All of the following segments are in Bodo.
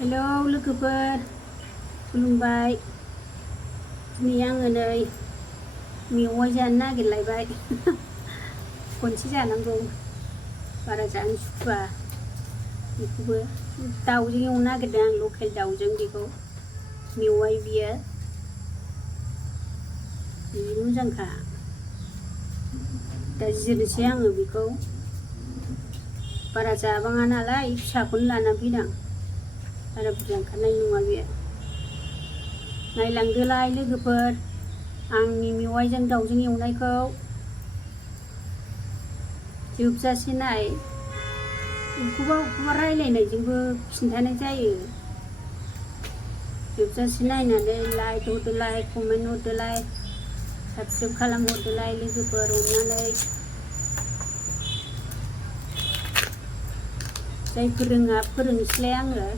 हेलौ लोगोफोर खुलुमबाय। दिनै आङो नै मेवाइ जानो नागिरलायबाय। खनसे जानांगौ बारा जानो सुखुवा। बेखौबो दाउजों एवनो नागिरदों आं, लकेल दाउजों। बेखौ मेवाइ बियो जि मोजांखा। दा जिरनोसै आङो बेखौ। बारा जाबाङा नालाय फिसाखौनो लानानै फैदों। बारा बुरजा ओंखारनाय नङा बेयो। नायलांदोलाय लोगोफोर आंनि मेवाइजों दाउजों एवनायखौ जोबजासे नाय। अबेखौबा रायलायनायजोंबो खिन्थानाय जायो। जोबजासे नायनानै लाइक हरदोलाय, कमेन्ट हरदोलाय, साबस्क्राइब खालामहरदोलाय लोगोफोर अननानै। जायफोर रोङा फोरोंनोसैलाय आङो।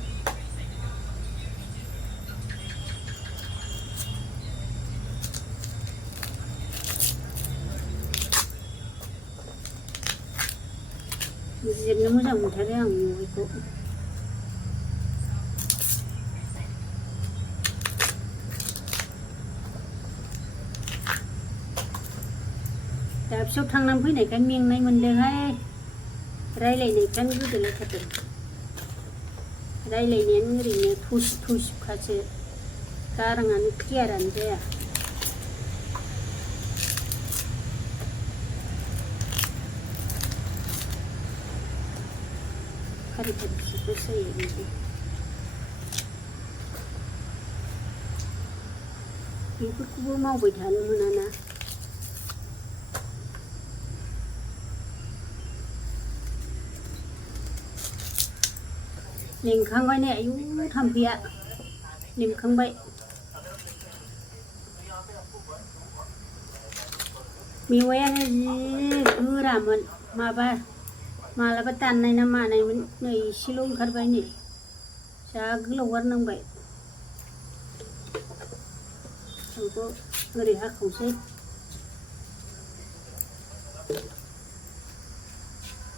जिरनो मोजां मोनथारो आं मेवाइखौ। दाबसेयाव थांनानै फैनायखाय मेंनाय मोनदोंहाय। रायलायनायफ्रानो गोदोलायथारदों। रायलायनायानो ओरैनो थसिब थसिबखासो, गाराङानो क्लियारानो जाया। फारि फारि जिरबासो जायो बिदि। बेफोरखौबो मावबाय थानो मोनाना। लेंखांबाय नै, आयु थाम्फैया लेंखांबाय। मेवायानो जि गोरामोन, मालाबा दाननाय ना मानायमोन। नै एसेल' ओंखारबाय नै, जा गोलाव गारनांबाय। बेखौ ओरै हाखावसै।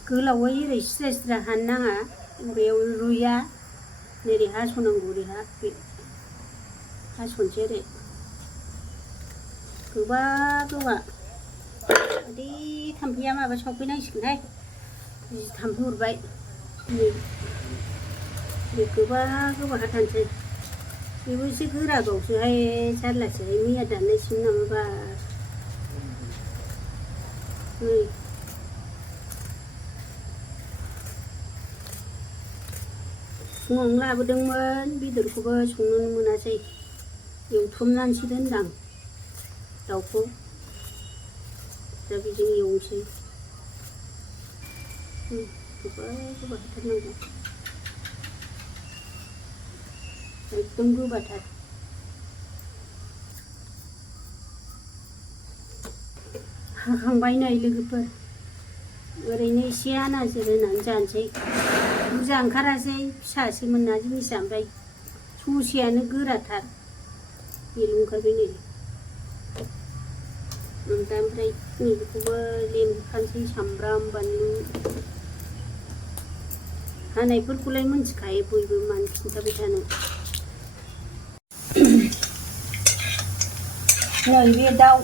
गोलावै ओरै सिदा सिदा हानो नाङा, बेयाव रुइया। ओरै हास'नांगौ, ओरै हास'नोसै ओरै गोबा गोबा। आदै थाम्फैया माबा सावफैनांसिगोनहाय, जि थाम्फै अरबाय। ओरै गोबा गोबा हाथारनोसै। बेबो एसे गोराबावसोहाय, जारलासोहाय। मैया दाननायसोमोन नामाबा। नै फुङावनो लाबोदोंमोन बेदरखौबो, संनोनो मोनासै। एवथ्रमनानैसो दोनदां दाउखौ, दा बेजों एवनोसै। गोबा गोबा हाथारनांगौ, एकदम गोबाथार। हाखांबाय नै लोगोफोर। ओरैनो एसे आनाजोर होनानै जानोसै। बुरजा ओंखारासै, फिसासोमोन ना जिनिसा। ओमफ्राय ससेयानो गोराथार, बेल' ओंखारबाय नै। ओमफ्राय नैबेखौबो लेमखानोसै, सामब्राम बानलु। हानायफोरखौलाय मिन्थिखायो बयबो, मानो खिन्थाबाय थानो। नै बे दाउ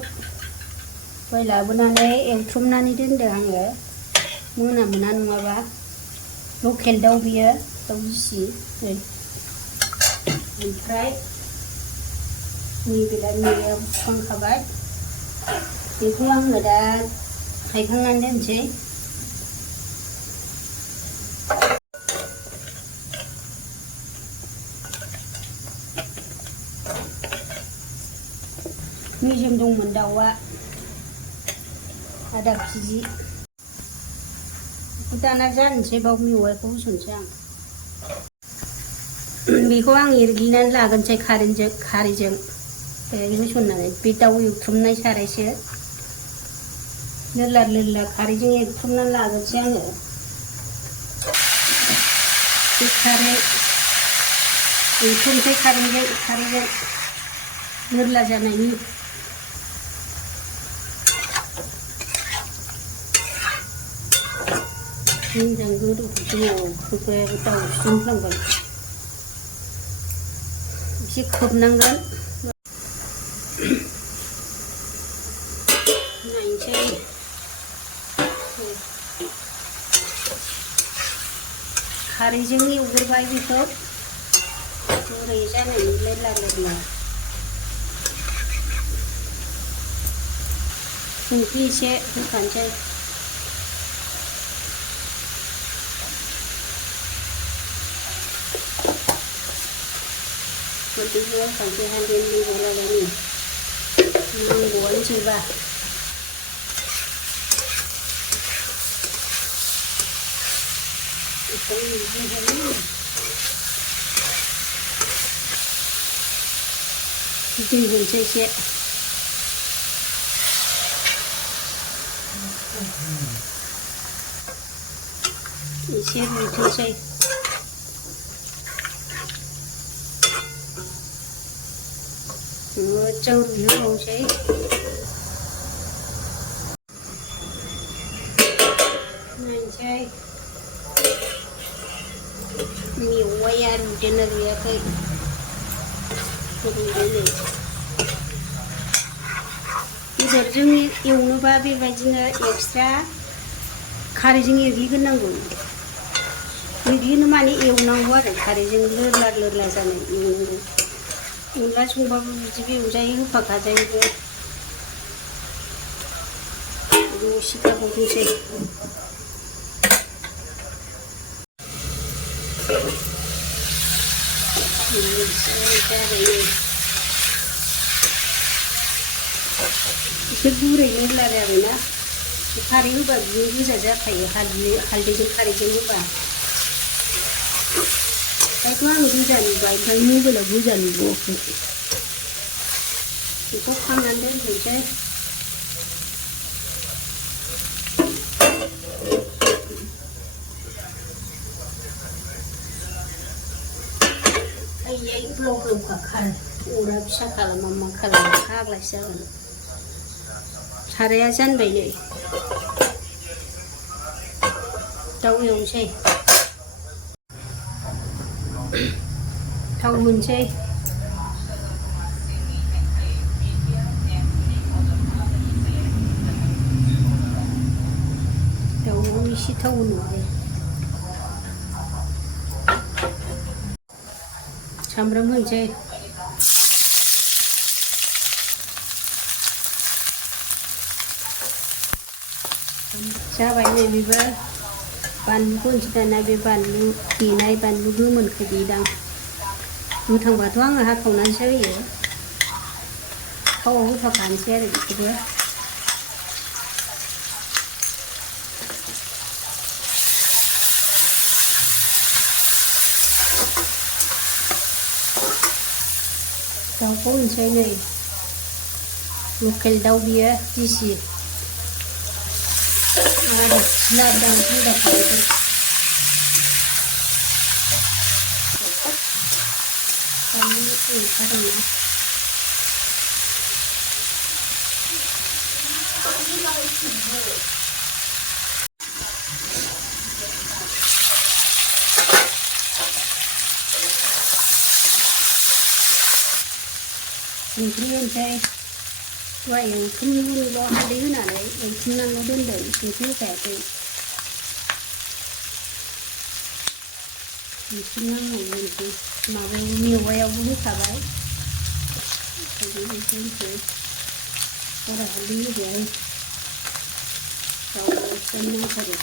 दहाय लाबोनानै एवथ्रमनानै दोनदों आङो, मोना नङाबा। लकेल दाउ बियो, दाउ गिसि। नै ओमफ्राय नैबेलाय मेवायाबो सुखांखाबाय। बेखौ आङो दा हायखांनानै दोनसै। मेजेम दंमोन दाउआ, आधा केजि। बेखौ दाना जानोसै, बाव मेवाइखौ होसनसै आं। बेखौ आं एरग्लिनानै लागोनसै खारैजों होसननानै। बे दाउ एवथ्रमनाय सारायसो लोरला लोरला खारैजों एवथ्रमनानै लागोनसै आङो। बे खारै एवथ्रमसै, खारैजों लोरला जानायनि। मोजां गोदौहोसै। खोबग्रायाबो दाउस्रिंफ्लांबाय। एसे खोबनांगोन नायनोसै खारैजों एवग्रोबाय बेखौ गुरै जानायनि लेरला लेरला संख्रि एसे होखानोसै संख्रिखौ होखानोसै हालदैनि गलायनानै नांगौआनो जोबा दै होनोसै एसे एसे रुइथोंसै मोजां रुइहोबावनोसै नायनोसै मेवाइया रुइदोंना रुइयाखै रुइदों बेदरजों एवनोबा बेबायदिनो एक्सट्रा खारैजों एरग्लिग्रोनांगौ एरग्लिनो माने एवनांगौ आरो खारैजों लोरला लोरला जानाय एवनांगौ अनला संबाबो बिदिबो एवजायो होफाखाजायोबो दसे थाबावथोंसै एसे गुरै लोरला जाबायना खारै होबा बियो गोजा जाखायो हालदैजों खारैजों होबा दाथ' आं गोजा नुबाय ओमफ्राय मबाइलाव गोजा नुबावाखै बेखौ खांनानै दोनथ'नोसै आयै ब्लाव ब्लावखा खारो अरा फिसा खालामा मा खालामा फाग्लासो जागोन साराया जानबाय नै दाउ एवनोसै थाव होनोसै दाउआव एसे थाव होनांगौ सामब्राम होनोसै जाबाय नै बेबो बानलुखौ होनोसै दाना बे बानलु देनाय बानलु गोमोनखौ देदां गोथांबाथ' आङो हाखावनानैसो होयो थावआव होफाखानोसै आरो बेखौबो दाउखौ होनोसै नै लकेल दाउ बियो दिसि आरो लादां बुरजा खालामसै बानलु ओंखारदोंना संख्रि होनोसै दहाय एवथुमनोल' हालदै होनानै एवथुमनानैल' दोनदों संख्रि होखायाखै एवथुमनांगौ होनोसै माबायाव मेवायावबो होखाबाय हालदै होनोसै बारा हालदै होबाय गावसोर नांथारो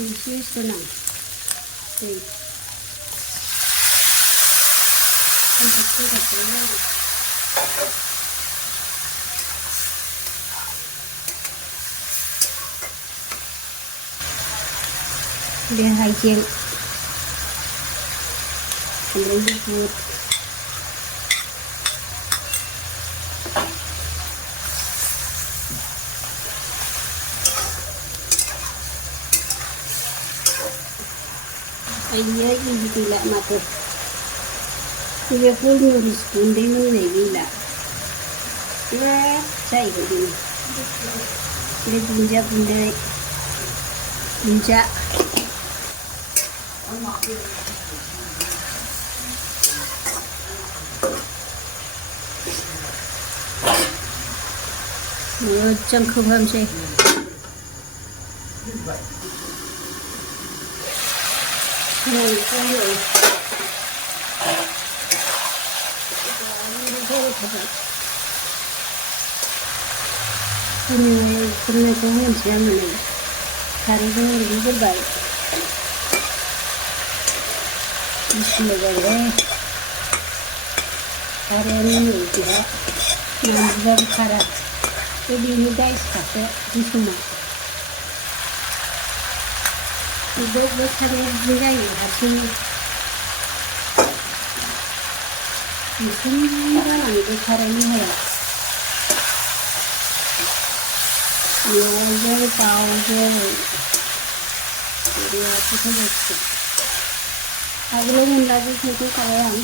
एसे होनां दै बे हाइजें सामब्राम गुफुर आयै इदि गैला माथो बे गलमरिस गुन्दै मोननाय गैला बिराद जाहैबाय बेनो बे दुन्दिया गुन्दै दुन्दिया मोजां खोबहाबनोसै खोबनायखौ होनोसै आङो नै खारैजों रुग्रोबाय मिथिलायबाय खारैयानो नै बिराद नांजोबाबो खारा बे बेनि दाइसखासो बे समाव बे खारैया बिदिनो जायो हारसिंनो बिदिनो जालाङो बे खारैनि महरा मेवाइजों दाउजों बिराद गोथाव जासिगोन आगोलाव अनलाजों संखांखाबाय आं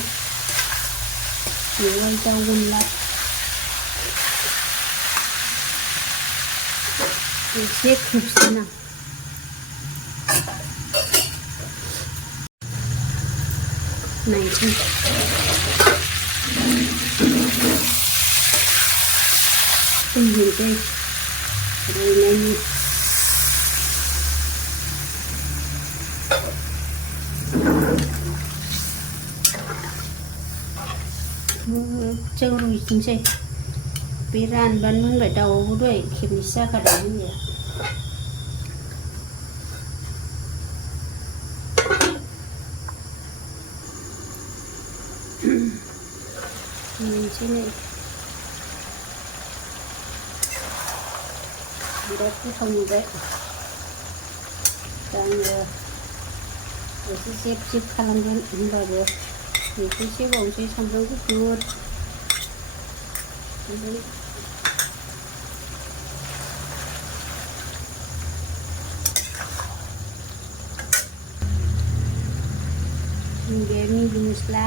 मेवाइ दाउ अनला एसे खोबसिगोन आं नायसै होनसै रुइनायनि मोजां रुइथोंसै बे रानबानो मोनबाय दाउआबो दहाय खेबनैसो जाखादों होनबाय मोनसै नै बिराद गोथाव नुबाय दा आङो एसे जेब जेब खालामगोन होनबाबो बेखौ एसे बावनोसै सामब्राम गुफुर बे मिट मस्ला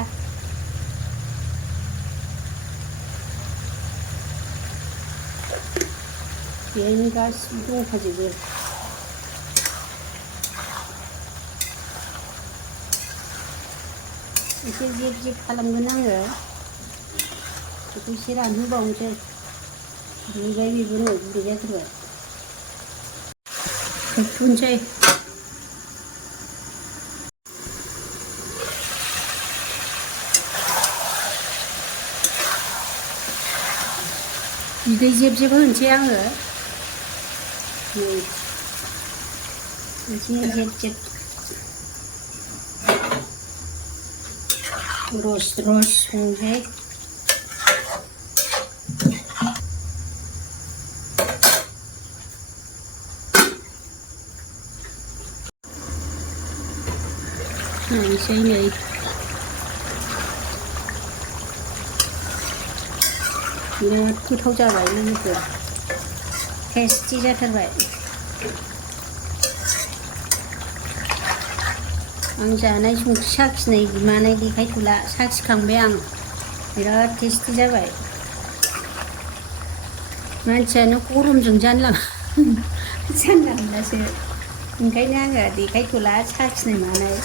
बेनो गासिबो दंखाजोबो एसे जेब जेब खालामगोन आङो बेखौ एसे रानहोबावनोसै रुइबाय बेबो नै गुरै जाथारबाय खोबथ'नोसै बिदै जेब जेब होनोसै आङो नै एसे जेब जेब रस रस संसै नायसै नै बिराद गोथाव जाबाय लोगोफोर टेस्टि जाथारबाय आं जानाय संख्रि साखिनाय मानाय देखायथ'ला साखिखांबाय आं बिराद टेस्टि जाबाय मानसियानो गरमजों जानला मोनलासो ओंखायनो आङो देखायथ'ला साखिनाय मानाय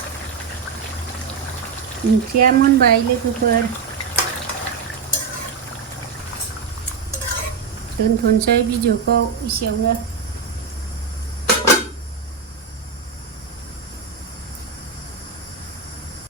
ओंख्रिया मोनबाय लोगोफोर दोनथ'नोसै भिडिअखौ एसेयावनो